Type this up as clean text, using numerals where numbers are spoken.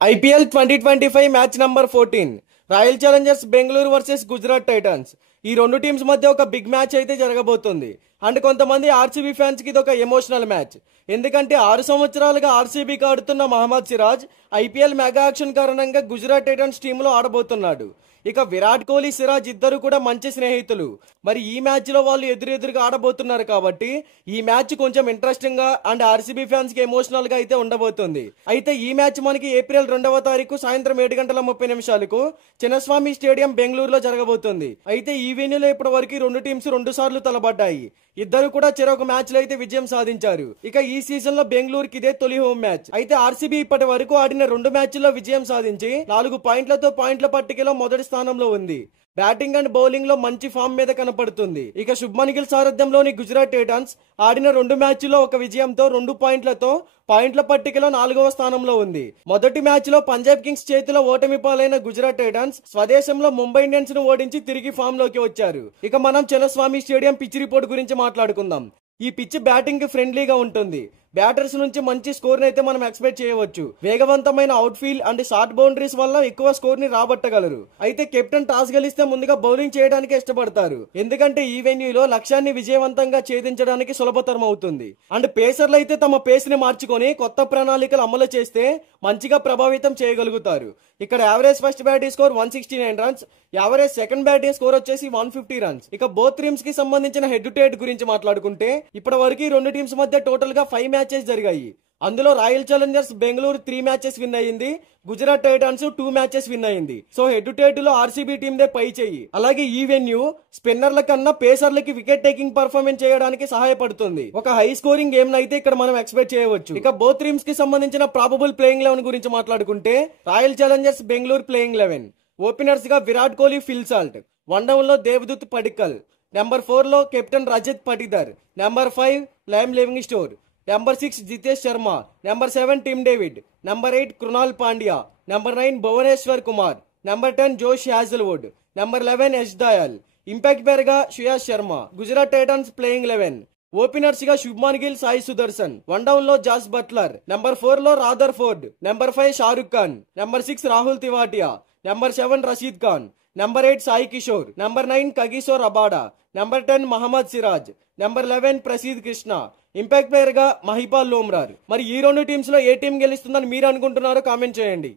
IPL 2025 match number 14 royal Challengers Bengaluru versus Gujarat Titans. ఈ రెండు teams మధ్య ఒక బిగ్ మ్యాచ్ అయితే జరగబోతుంది. అండ్ కొంతమంది ఆర్సీబీ ఫ్యాన్స్ కి ఇది ఒక ఎమోషనల్ మ్యాచ్. ఎందుకంటే 6 సంవత్సరాలుగా ఆర్సీబీకి ఆడుతున్న Mohammed Siraj IPL mega auction కారణంగా గుజరాత్ టైటన్స్ టీంలో ఆడబోతున్నాడు. ఇక విరాట్ కోహ్లీ, సిరాజ్ ఇద్దరు కూడా మంచి స్నేహితులు. మరి ఈ మ్యాచ్ లో వాళ్ళు ఎదురెదురుగా ఆడబోతున్నారు కాబట్టి ఈ మ్యాచ్ కొంచెం ఇంట్రెస్టింగ్ గా అండ్ ఆర్సీబీ ఫ్యాన్స్ కి ఎమోషనల్ గా అయితే ఉండబోతుంది. అయితే ఈ మ్యాచ్ మనకి ఏప్రిల్ 2వ తారీఖు సాయంత్రం 7:30 చిన్నస్వామి స్టేడియం బెంగళూరులో జరగబోతుంది. అయితే ఈ వెన్యూలో ఇప్పటి వరకు రెండు టీమ్స్ 2 సార్లు తలబడ్డాయి. ఇద్దరు కూడా చెరొక మ్యాచ్ లో అయితే విజయం సాధించారు. ఇక ఈ సీజన్ లో బెంగళూరుకి ఇదే తొలి హోమ్ మ్యాచ్. అయితే ఆర్సీబీ ఇప్పటి వరకు ఆడిన 2 మ్యాచ్ల్లో విజయం సాధించి 4 పాయింట్లతో పాయింట్ల పట్టికలో మొదటి స్థానంలో ఉంది. బ్యాటింగ్ అండ్ బౌలింగ్ లో మంచి ఫామ్ మీద కనపడుతుంది. ఇక శుభ్మన్ గిల్ సారథ్యంలోని గుజరాత్ టైటన్స్ ఆడిన 2 మ్యాచ్ల్లో ఒక విజయంతో 2 పాయింట్లతో పాయింట్ల పట్టికలో 4వ స్థానంలో ఉంది. మొదటి మ్యాచ్ లో పంజాబ్ కింగ్స్ చేతిలో ఓటమి పాలైన గుజరాత్ టైటన్స్ స్వదేశంలో ముంబై ఇండియన్స్ ను ఓడించి తిరిగి ఫామ్ లోకి వచ్చారు. ఇక మనం చిన్నస్వామి స్టేడియం పిచ్ రిపోర్ట్ గురించి మాట్లాడుకుందాం. ఈ పిచ్ బ్యాటింగ్ కి ఫ్రెండ్లీగా ఉంటుంది. బ్యాటర్స్ నుంచి మంచి స్కోర్ అయితే మనం ఎక్స్పెక్ట్ చేయవచ్చు. వేగవంతమైన out field and short boundaries వల్ల ఎక్కువ స్కోర్ ని రాబట్టగలరు. అయితే కెప్టెన్ టాస్ గెలిస్తే ముందుగా బౌలింగ్ చేయడానికి ఇష్టపడతారు. ఎందుకంటే ఈ వెన్యూలో లక్ష్యాన్ని విజయవంతంగా ఛేదించడానికి సులభతరం అవుతుంది. అండ్ పేసర్లు అయితే తమ పేస్ ని మార్చుకొని కొత్త ప్రణాళికలు అమలు చేస్తే మంచిగా ప్రభావితం చేయగలుగుతారు. ఇక్కడ average first batting score 169 runs, average second batting score వచ్చేసి 150 రన్స్. ఇక బోత్ టీమ్స్ కి సంబంధించిన హెడ్ టు హెడ్ గురించి మాట్లాడుకుంటే ఇప్పటి వరకు రెండు టీమ్స్ మధ్య టోటల్ గా 5 మ్యాచెస్ జరిగాయి. అందులో royal Challengers Bengaluru 3 matches win అయ్యింది, గుజరాత్ టైటన్స్ 2 మ్యాచెస్ విన్ అయ్యింది. సో హెడ్ టు హెడ్ లో ఆర్సీబీ టీమ్ దే పై చెయ్యి. అలాగే ఈ వెన్యూ స్పిన్నర్ల కన్నా పేసర్లకి వికెట్ టేకింగ్ పర్ఫార్మెన్స్ చేయడానికి సహాయపడుతుంది. ఒక హై స్కోరింగ్ గేమ్ అయితే ఇక్కడ మనం ఎక్స్పెక్ట్ చేయవచ్చు. ఇక బోత్ టీమ్స్ కి సంబంధించిన ప్రాబబుల్ ప్లేయింగ్ 11 గురించి మాట్లాడుకుంటే Royal Challengers Bengaluru playing 11 openers గా Virat Kohli, Phil Salt, one down లో దేవదూత్ పడిక్కల్, నెంబర్ 4 లో captain Rajat Patidar, number 5 Liam Livingstone, number 6 Jitesh Sharma, number 7 Tim David, number 8 Krunal Pandya, number 9 Bhuvneshwar Kumar, number 10 Josh Hazlewood, number 11 Yash Dayal, impact player గా Suyash Sharma. Gujarat Titans playing 11 openers గా Shubman Gill, Sai Sudarshan, one down లో Jos Buttler, number 4 లో Rutherford, number 5 Shahrukh Khan, number 6 Rahul Tewatia, number 7 Rashid Khan, number 8 Sai Kishore, number 9 Kagiso Rabada, number 10 Mohammed Siraj, number 11 Prasidh Krishna, impact player గా మహిపాల్ లోమ్రార్. మరి ఈ రెండు teams లో ఏ team గెలుస్తుందని మీరు అనుకుంటున్నారో కామెంట్ చేయండి.